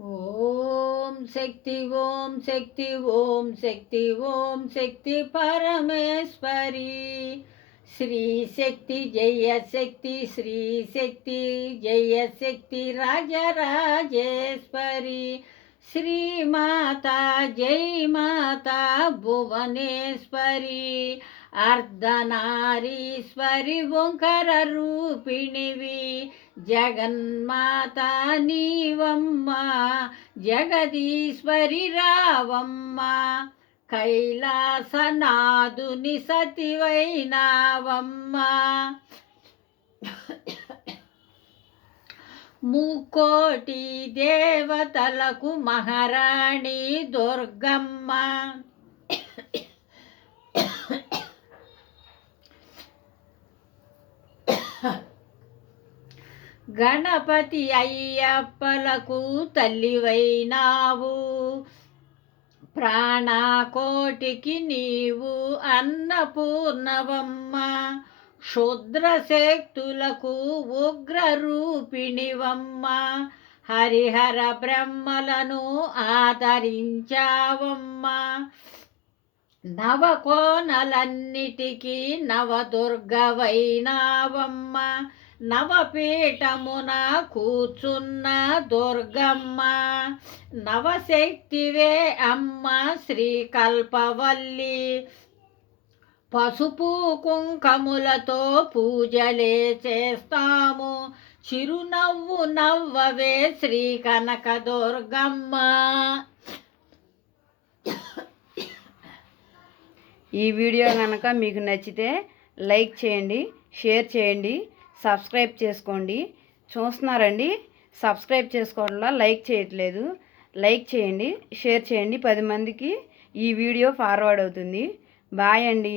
ओम शक्ति ओम शक्ति ओम शक्ति ओम शक्ति परमेश्वरी। श्री शक्ति, जय शक्ति, श्री शक्ति, जय शक्ति राजा राजेश्वरी। श्री माता, जय माता भुवनेश्वरी। అర్ధనారీశ్వరి ఓంకర రూపిణివి. జగన్మాత నీవమ్మ జగదీశ్వరి రావమ్మ. కైలాసనాదుని సతివైనావమ్మ. ముకోటి దేవతలకు మహారాణి దుర్గమ్మ. గణపతి అయ్యప్పలకు తల్లివైనావు. ప్రాణకోటికి నీవు అన్నపూర్ణవమ్మ. శూద్రశక్తులకు ఉగ్రరూపిణివమ్మ. ఉగ్ర హరిహర బ్రహ్మలను ఆదరించావమ్మ. నవకోనలన్నిటికీ నవదుర్గవైనావమ్మ. నవపీఠమున కూర్చున్న దుర్గమ్మ. నవశక్తివే అమ్మ శ్రీకల్పవల్లి. పసుపు కుంకములతో పూజలే చేస్తాము. చిరునవ్వు నవ్వవే శ్రీ కనక దుర్గమ్మ ఈ వీడియో కనుక మీకు నచ్చితే లైక్ చేయండి షేర్ చేయండి. సబ్స్క్రైబ్ చేసుకోండి. చూస్తున్నారండి? సబ్స్క్రైబ్ చేసుకోవడంలో లైక్ చేయట్లేదు. లైక్ చేయండి షేర్ చేయండి. పది మందికి ఈ వీడియో ఫార్వర్డ్ అవుతుంది. బాయ్ అండి.